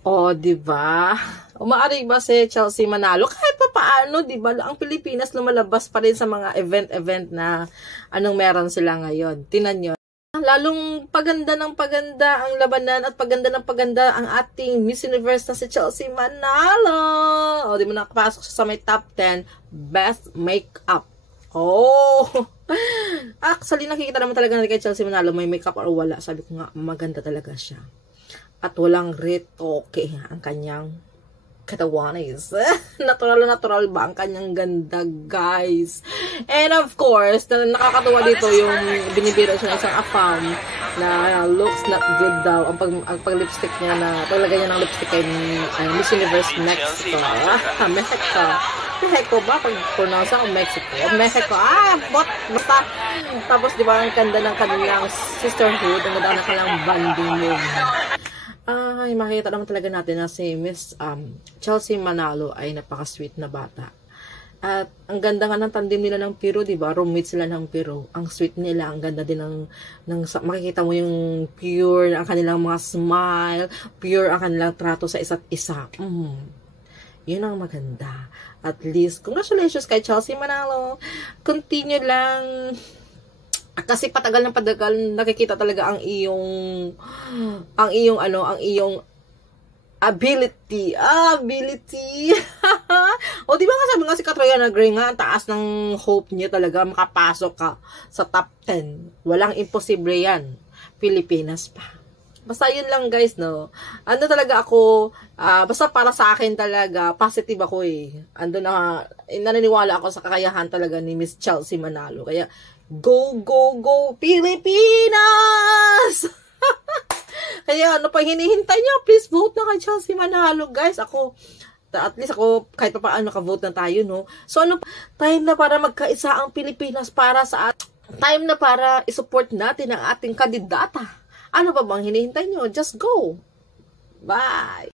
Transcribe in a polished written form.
O, di ba? Umaari ba si Chelsea manalo? Kahit pa paano, di ba? Ang Pilipinas lumalabas pa rin sa mga event na anong meron sila ngayon. Tingnan nyo. Lalong paganda ng paganda ang labanan at paganda ng paganda ang ating Miss Universe na si Chelsea Manalo. O, di mo nakapasok siya sa may top 10 Best Makeup. Oh! Actually, nakikita naman talaga natin kay Chelsea Manalo may makeup or wala. Sabi ko nga, maganda talaga siya. At walang retoke ang kanyang katawanis. Natural ba ang kanyang ganda, guys? And of course, nakakatuwa dito yung binibiro siya ng isang afam na looks not good daw. Ang pag-lipstick niya na paglagay niya ng lipstick kay Miss Universe Mexico. Mexico. Mexico ba? Pag-pronounce ang Mexico. Mexico. Basta. Tapos, di ba, ang ganda ng kanilang sisterhood, ang ganda ng kanilang banding yun. Ay, makikita naman talaga natin na si Miss Chelsea Manalo ay napaka-sweet na bata. At ang ganda nga ng tandem nila ng Peru, di ba? Roommate sila ng Peru. Ang sweet nila, ang ganda din ng makikita mo yung pure ang kanilang mga smile, pure ang kanilang trato sa isa't isa. Yun ang maganda. At least, congratulations kay Chelsea Manalo. Continue lang. Kasi patagal ng patagal nakikita talaga ang iyong ability. O di ba nga sabi nga si Catriona Gray nga, ang taas ng hope niya talaga makapasok ka sa top 10. Walang imposible yan. Pilipinas pa. Basta yun lang guys, no. Ano talaga ako, basta para sa akin talaga, positive ako eh. Ando na, naniniwala ako sa kakayahan talaga ni Miss Chelsea Manalo. Kaya, go, go, go, Pilipinas! Kaya, ano pa hinihintay nyo? Please vote na kay Chelsea Manalo, guys. Ako, at least ako, kahit pa paano, naka-vote na tayo, no? So, ano, time na para magkaisa ang Pilipinas time na para isupport natin ang ating kandidata. Ano pa bang hinihintay nyo? Just go! Bye!